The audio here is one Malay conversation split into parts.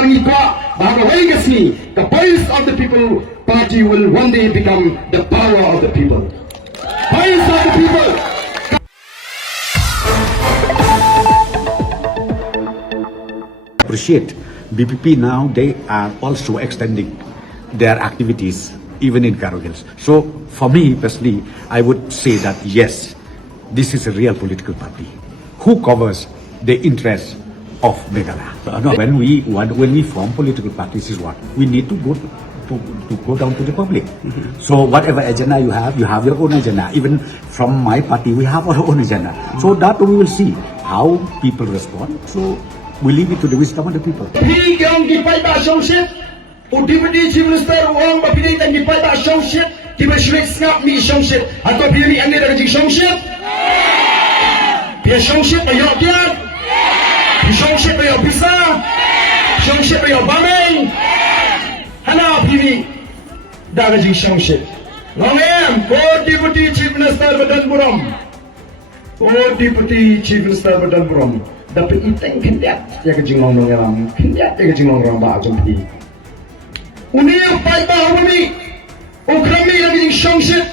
The voice of the people party will one day become the power of the people. Voice of the people. Appreciate BPP now, they are also extending their activities even in Karo Hills. So for me personally, I would say that yes, this is a real political party who covers the interests of Meghalaya. No, when we form political parties is what we need to go down to the public. So whatever agenda you have your own agenda. Even from my party, we have our own agenda. So that we will see how people respond. So we leave it to the wisdom of the people. He can give paidbah shongshit. Deputy Chief Minister Wong bapilih dan give paidbah shongshit. Tiba syrik ngap mi shongshit. Atau pilih angin dari shongshit. Dia shongshit ayok dia. Shongshit ayok bisa. Shongshit ayok bameng. Hana pilih dari shongshit. Longem, ko Deputy Chief Minister Badan Buram. Ko Deputy Chief Minister Badan Buram. Dapat iteng kendat ya ke jingong dong yang kendat ya ke jingong orang bah jumpi. Uni paidbah umi, ukrami lagi jing shongshit,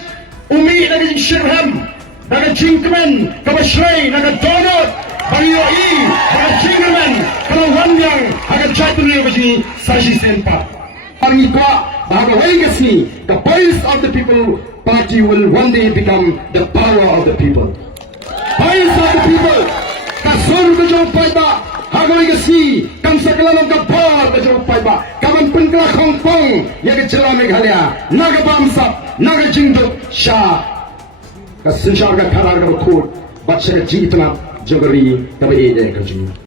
umi lagi jing shirham, naga jingkemen, kaba shrei, naga donut, bagiyo naga jingkemen, kalau wanyang, naga jatuh bagi sashi senpa. Hari ka bahawa legacy, the voice of the people party will one day become the power of the people. Voice of the people. Kasur ke jauh paidbah, hagai gasi, kam sekalam kapar ke jauh paidbah, kaman penkela Hongkong, ya ke celah Meghalaya, naga bamsap, naga jingduk, syah, kasensyar ke karar ke kod, baca ke jitnap, jogari, kabe ide ke jingduk.